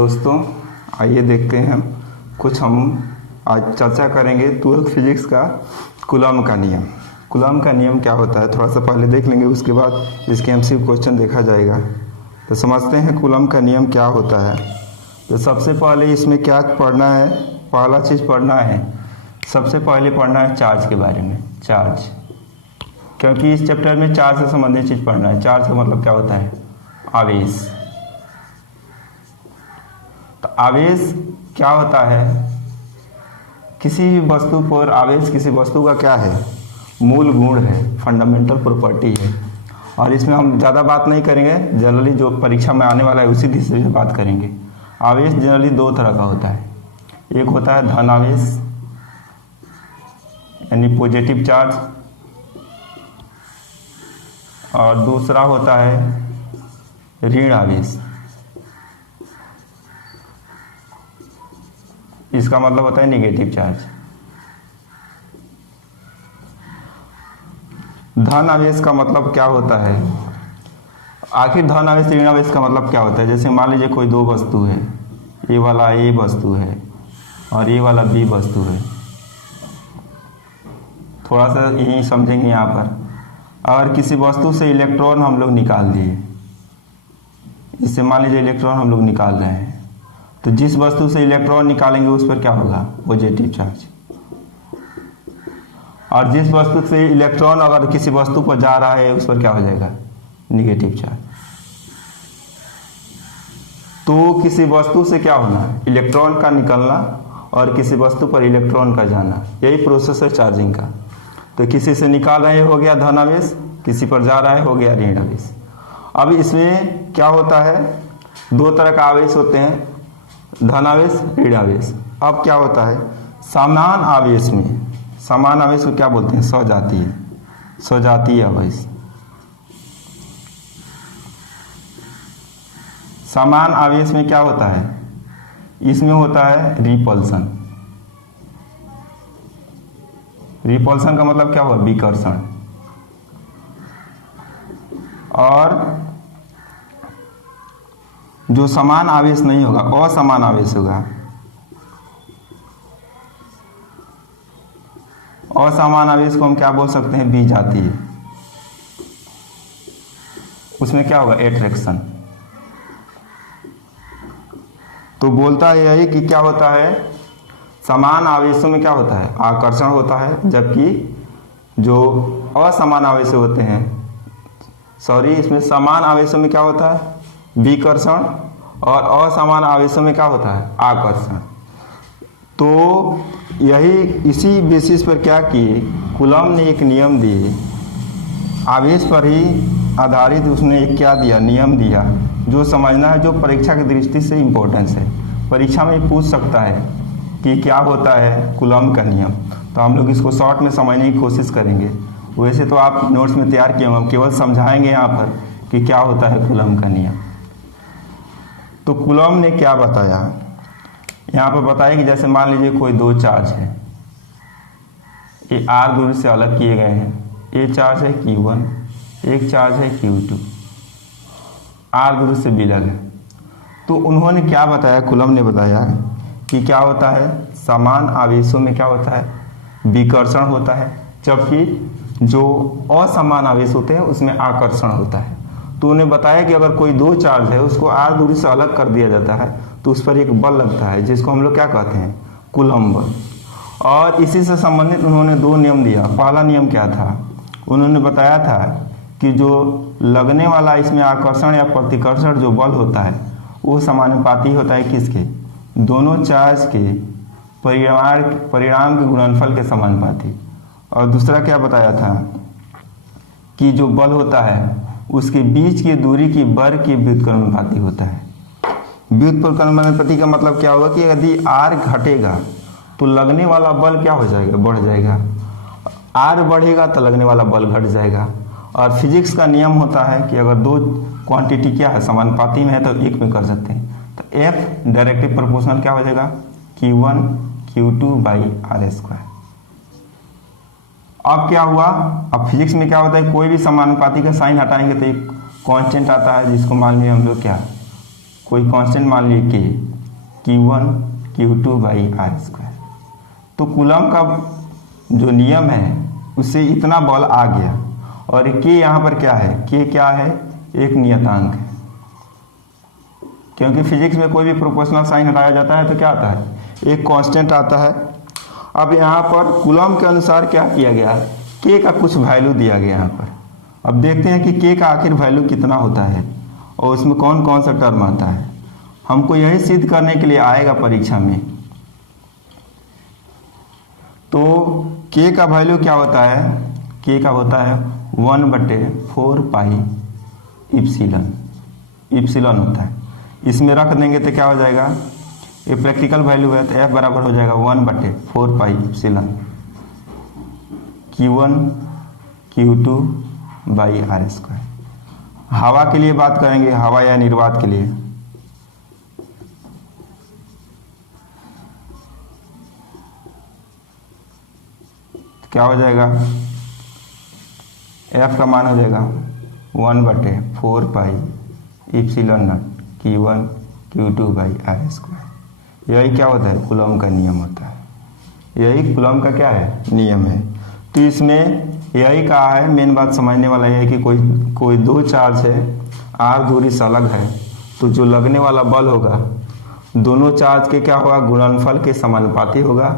दोस्तों, आइए देखते हैं कुछ हम आज चर्चा करेंगे 12th फिजिक्स का कूलॉम का नियम। कूलॉम का नियम क्या होता है थोड़ा सा पहले देख लेंगे, उसके बाद इसके एमसीक्यू क्वेश्चन देखा जाएगा। तो समझते हैं कूलॉम का नियम क्या होता है। तो सबसे पहले इसमें क्या पढ़ना है, पहला चीज़ पढ़ना है, सबसे पहले पढ़ना है चार्ज के बारे में। चार्ज, क्योंकि इस चैप्टर में चार्ज से संबंधित चीज़ पढ़ना है। चार्ज का मतलब क्या होता है? आवेश। तो आवेश क्या होता है? किसी भी वस्तु पर आवेश किसी वस्तु का क्या है? मूल गुण है, फंडामेंटल प्रॉपर्टी है। और इसमें हम ज़्यादा बात नहीं करेंगे, जनरली जो परीक्षा में आने वाला है उसी दिशा से बात करेंगे। आवेश जनरली दो तरह का होता है, एक होता है धन आवेश यानी पॉजिटिव चार्ज, और दूसरा होता है ऋण आवेश। इसका मतलब होता है नेगेटिव चार्ज। धन आवेश का मतलब क्या होता है? आखिर धन आवेश ऋण आवेश का मतलब क्या होता है? जैसे मान लीजिए कोई दो वस्तु है, ये वाला ए वस्तु है और ये वाला बी वस्तु है। थोड़ा सा यही समझेंगे यहाँ पर। अगर किसी वस्तु से इलेक्ट्रॉन हम लोग निकाल दिए, इससे मान लीजिए इलेक्ट्रॉन हम लोग निकाल रहे हैं, तो जिस वस्तु से इलेक्ट्रॉन निकालेंगे उस पर क्या होगा? Positive charge. और जिस वस्तु से इलेक्ट्रॉन अगर किसी वस्तु पर जा रहा है उस पर क्या हो जाएगा? Negative charge. तो किसी वस्तु से क्या होना है? इलेक्ट्रॉन का निकलना और किसी वस्तु पर इलेक्ट्रॉन का जाना, यही प्रोसेस है चार्जिंग का। तो किसी से निकाल रहे हो गया धन आवेश, किसी पर जा रहा है हो गया ऋण आवेश। अब इसमें क्या होता है? दो तरह का आवेश होते हैं, धन आवेश, ऋण आवेश। अब क्या होता है? समान आवेश में, समान आवेश को क्या बोलते हैं? सजातीय, सजातीय आवेश। समान आवेश में क्या होता है? इसमें होता है रिपल्सन। रिपल्सन का मतलब क्या हुआ? विकर्षण। और जो समान आवेश नहीं होगा, असमान आवेश होगा। असमान आवेश को हम क्या बोल सकते हैं? विजातीय। उसमें क्या होगा? एट्रैक्शन। तो बोलता यही कि क्या होता है, समान आवेशों में क्या होता है? आकर्षण होता है, जबकि जो असमान आवेश होते हैं, सॉरी, इसमें समान आवेशों में क्या होता है? विकर्षण, और असमान आवेशों में क्या होता है? आकर्षण। तो यही इसी बेसिस पर क्या किए, कूलॉम ने एक नियम दिए, आवेश पर ही आधारित उसने एक क्या दिया? नियम दिया, जो समझना है, जो परीक्षा की दृष्टि से इम्पोर्टेंस है। परीक्षा में पूछ सकता है कि क्या होता है कूलॉम का नियम। तो हम लोग इसको शॉर्ट में समझने की कोशिश करेंगे। वैसे तो आप नोट्स में तैयार किए होंगे, हम केवल समझाएंगे यहाँ पर कि क्या होता है कूलॉम का नियम। तो कूलॉम ने क्या बताया यहाँ पर? बताया कि जैसे मान लीजिए कोई दो चार्ज है, ये r दूरी से अलग किए गए हैं। ये चार्ज है Q1, एक चार्ज है Q2, r दूरी से विलग है। तो उन्होंने क्या बताया? कूलॉम ने बताया कि क्या होता है, समान आवेशों में क्या होता है? विकर्षण होता है, जबकि जो असमान आवेश होते हैं उसमें आकर्षण होता है। तो उन्हें बताया कि अगर कोई दो चार्ज है, उसको r दूरी से अलग कर दिया जाता है तो उस पर एक बल लगता है, जिसको हम लोग क्या कहते हैं? कूलॉम बल। और इसी से संबंधित उन्होंने दो नियम दिया। पहला नियम क्या था? उन्होंने बताया था कि जो लगने वाला इसमें आकर्षण या प्रतिकर्षण जो बल होता है वो समानुपाती होता है किसके? दोनों चार्ज के परिणाम के गुणनफल के समानुपाती। और दूसरा क्या बताया था कि जो बल होता है उसके बीच की दूरी की वर्ग की व्युत्क्रमानुपाती होता है। व्युत्क्रमानुपाती का मतलब क्या होगा कि यदि r घटेगा तो लगने वाला बल क्या हो जाएगा? बढ़ जाएगा। r बढ़ेगा तो लगने वाला बल घट जाएगा। और फिजिक्स का नियम होता है कि अगर दो क्वांटिटी क्या है? समानुपाती में है तो एक में कर सकते हैं। तो F डायरेक्टली प्रोपोर्शनल क्या हो जाएगा? Q1 Q2 by r²। अब क्या हुआ? अब फिजिक्स में क्या होता है? कोई भी समानुपाती का साइन हटाएंगे तो एक कांस्टेंट आता है, जिसको मान लिया हम लोग क्या, कोई कांस्टेंट मान लिए के, Q1 Q2 by are square. तो कूलम का जो नियम है उससे इतना बल आ गया। और के यहाँ पर क्या है, के क्या है, एक नियतांक है, क्योंकि फिजिक्स में कोई भी प्रोपोर्शनल साइन हटाया जाता है तो क्या आता है, एक कांस्टेंट आता है। अब यहाँ पर कूलम के अनुसार क्या किया गया, के का कुछ वैल्यू दिया गया यहाँ पर। अब देखते हैं कि के का आखिर वैल्यू कितना होता है और उसमें कौन कौन सा टर्म आता है। हमको यही सिद्ध करने के लिए आएगा परीक्षा में। तो के का वैल्यू क्या होता है, के का होता है 1/4 पाई इप्सिलन, इप्सिलन होता है। इसमें रख देंगे तो क्या हो जाएगा, ये प्रैक्टिकल वैल्यू है तो F बराबर हो जाएगा 1/4 pi epsilon Q1 Q2 by are square. हवा के लिए बात करेंगे, हवा या निर्वात के लिए, क्या हो जाएगा, F का मान हो जाएगा 1/4 pi epsilon nought Q1 Q2 by are square. यही क्या होता है, कूलम का नियम होता है, यही कूलम का क्या है, नियम है। तो इसमें यही कहा है, मेन बात समझने वाला यह है कि कोई दो चार्ज है, आर दूरी से अलग है, तो जो लगने वाला बल होगा दोनों चार्ज के क्या होगा, गुणनफल के समानुपाती होगा,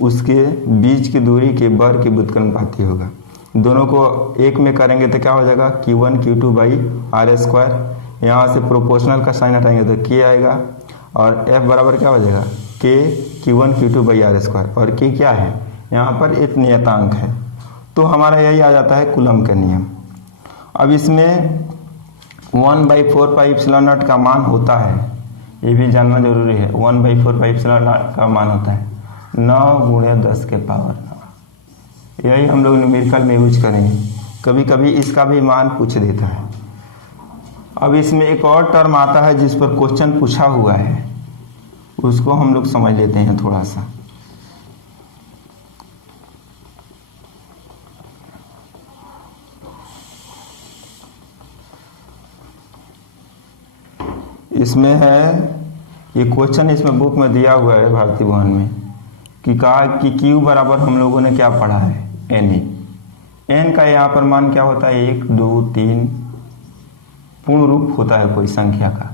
उसके बीच की दूरी के वर्ग के व्युत्क्रमानुपाती होगा। दोनों को एक में करेंगे तो क्या हो जाएगा, Q1 Q2 by are square. यहाँ से प्रोपोर्शनल का साइन हटाएंगे तो के आएगा और F बराबर क्या हो जाएगा, के Q1 Q2 by are square. और के क्या है, यहाँ पर एक नियतांक है, तो हमारा यही आ जाता है कूलम का नियम। अब इसमें 1/4 पाई इप्सिलॉन नॉट का मान होता है, ये भी जानना जरूरी है। 1/4 पाई इप्सिलॉन नॉट का मान होता है 9 × 10⁻⁹। यही हम लोग न्यूमेरिकल में यूज करेंगे, कभी कभी इसका भी मान पूछ देता है। अब इसमें एक और टर्म आता है जिस पर क्वेश्चन पूछा हुआ है, उसको हम लोग समझ लेते हैं थोड़ा सा। इसमें है, ये क्वेश्चन इसमें बुक में दिया हुआ है भारतीय भवन में, कि कहा कि Q बराबर हम लोगों ने क्या पढ़ा है, n का यहाँ पर मान क्या होता है, 1 2 3 पूर्ण रूप होता है कोई संख्या का।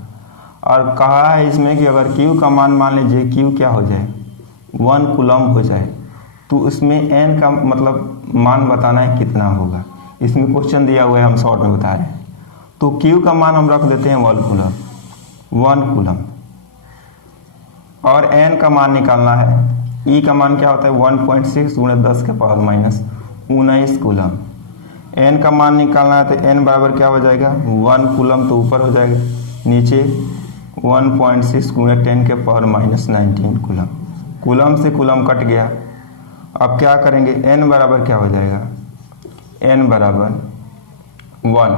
और कहा है इसमें कि अगर Q का मान मान लीजिए Q क्या हो जाए, 1 कूलम हो जाए, तो उसमें n का मतलब मान बताना है कितना होगा। इसमें क्वेश्चन दिया हुआ है, हम शॉर्ट में बता रहे हैं। तो Q का मान हम रख देते हैं 1 कूलम, 1 कूलम। और n का मान निकालना है, E का मान क्या होता है 1.6 × 10⁻19 कूलम। n का मान निकालना है तो n बराबर क्या हो जाएगा, 1 कूलम, तो ऊपर हो जाएगा, नीचे 1.6 × 10⁻19 कूलम। कूलम से कूलम कट गया। अब क्या करेंगे, n बराबर क्या हो जाएगा, n बराबर 1।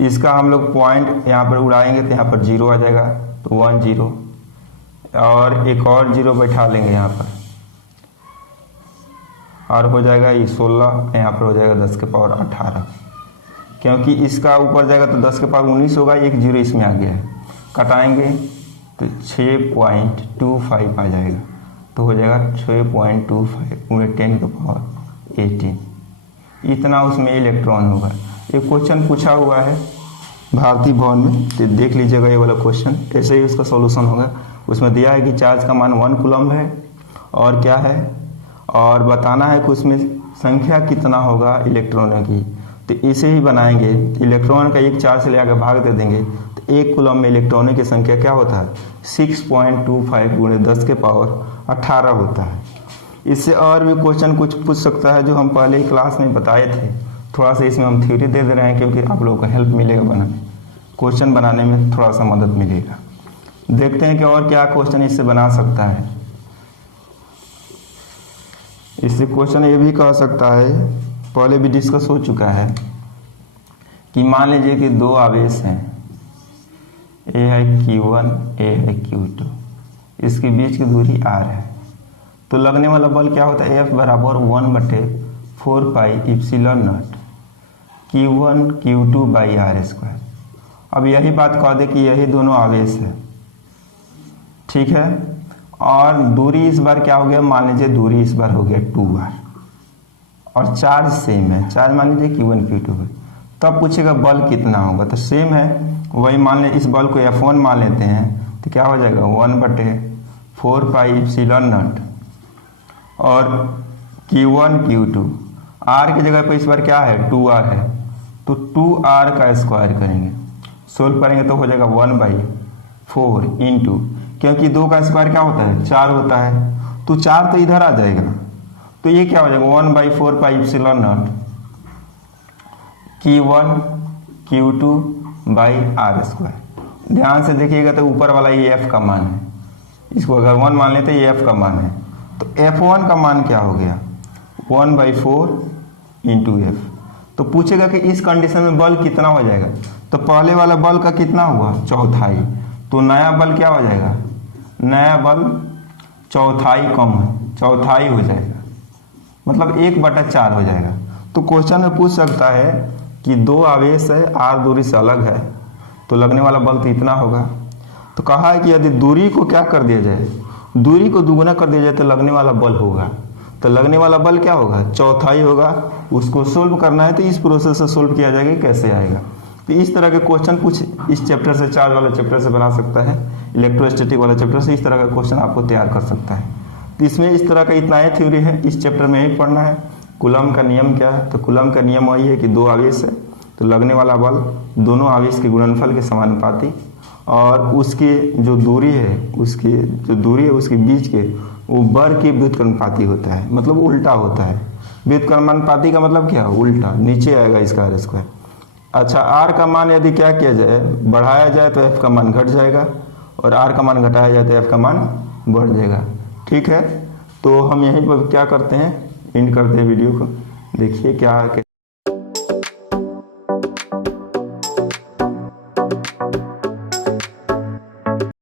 इसका हम लोग पॉइंट यहाँ पर उड़ाएंगे तो यहाँ पर 0 आ जाएगा, तो 1 0, और एक और 0 बैठा लेंगे यहाँ पर, और हो जाएगा ये 16, यहाँ पर हो जाएगा 10⁻18, क्योंकि इसका ऊपर जाएगा तो 10⁻19 होगा, एक 0 इसमें आ गया है, कटाएंगे तो 6.25 आ जाएगा, तो हो जाएगा 6.25 × 10⁻18। इतना उसमें इलेक्ट्रॉन होगा। ये क्वेश्चन पूछा हुआ है भारतीय भवन में, तो देख लीजिएगा ये वाला क्वेश्चन, ऐसे ही उसका सॉल्यूशन होगा। उसमें दिया है कि चार्ज का मान 1 कूलम है और क्या है, और बताना है कि उसमें संख्या कितना होगा इलेक्ट्रॉनों की। तो इसे ही बनाएंगे, इलेक्ट्रॉन का एक चार्ज से ले आकर भाग दे देंगे तो 1 कूलम में इलेक्ट्रॉनों की संख्या क्या होता है, 6.25 × 10⁻18 होता है। इससे और भी क्वेश्चन कुछ पूछ सकता है जो हम पहले ही क्लास में बताए थे। थोड़ा सा इसमें हम थ्योरी दे रहे हैं क्योंकि आप लोगों को हेल्प मिलेगा, बनाने क्वेश्चन बनाने में थोड़ा सा मदद मिलेगा। देखते हैं कि और क्या क्वेश्चन इससे बना सकता है। इससे क्वेश्चन ये भी कह सकता है, पहले भी डिस्कस हो चुका है, कि मान लीजिए कि 2 आवेश हैं, ए है Q1, ए है Q2, इसके बीच की दूरी r है, तो लगने वाला बल क्या होता है, F बराबर 1/4 pi epsilon nought Q1 Q2 by are square. अब यही बात कह दे कि यही दोनों आवेश है, ठीक है। और दूरी इस बार क्या हो गया, मान लीजिए दूरी इस बार हो गया 2r और चार्ज सेम है, चार्ज मान लीजिए Q1 Q2 है। तब पूछेगा बल कितना होगा, तो सेम है वही मान ले, इस बल को F1 मान लेते हैं तो क्या हो जाएगा 1/4 पाई एप्सिलॉन नॉट और Q1 Q2 r की जगह पर इस बार क्या है 2r है, तो 2r का स्क्वायर करेंगे, सोल्व करेंगे तो हो जाएगा 1/4 इंटू, क्योंकि 2 का स्क्वायर क्या होता है 4 होता है, तो 4 तो इधर आ जाएगा, तो ये क्या हो जाएगा 1/4 pi epsilon not Q1 Q2 by r square. ध्यान से देखिएगा तो ऊपर वाला ये f का मान है, इसको अगर 1 मान लेते ये f का मान है, तो F1 का मान क्या हो गया 1/4 इंटू f। तो पूछेगा कि इस कंडीशन में बल कितना हो जाएगा, तो पहले वाला बल का कितना हुआ चौथाई, तो नया बल क्या हो जाएगा, नया बल चौथाई कम है, चौथाई हो जाएगा, मतलब 1/4 हो जाएगा। तो क्वेश्चन में पूछ सकता है कि 2 आवेश है, r दूरी से अलग है, तो लगने वाला बल तो इतना होगा। तो कहा है कि यदि दूरी को क्या कर दिया जाए, दूरी को दुगुना कर दिया जाए तो लगने वाला बल होगा, तो लगने वाला बल क्या होगा चौथाई होगा। उसको सोल्व करना है तो इस प्रोसेस से सोल्व किया जाएगा, कैसे आएगा। तो इस तरह के क्वेश्चन कुछ इस चैप्टर से, चार्ज वाले चैप्टर से बना सकता है, इलेक्ट्रोस्टैटिक वाले चैप्टर से इस तरह का क्वेश्चन आपको तैयार कर सकता है। तो इसमें इस तरह का इतना ही थ्योरी है, इस चैप्टर में ही पढ़ना है। कूलम का नियम क्या है, तो कूलम का नियम वही है कि 2 आवेश है तो लगने वाला बल दोनों आवेश के गुणनफल के समानुपाती, और उसकी जो दूरी है, उसकी जो दूरी है उसके बीच के वो वर्ग के व्युत्क्रमानुपाती होता है, मतलब उल्टा होता है। व्युत्क्रमानुपाती का मतलब क्या है, उल्टा, नीचे आएगा इसका r स्क्वायर। अच्छा, r का मान यदि क्या किया जाए, बढ़ाया जाए तो f का मान घट जाएगा, और r का मान घटाया जाए तो f का मान बढ़ जाएगा। ठीक है, तो हम यहीं पर क्या करते हैं, एंड करते हैं वीडियो को। देखिए क्या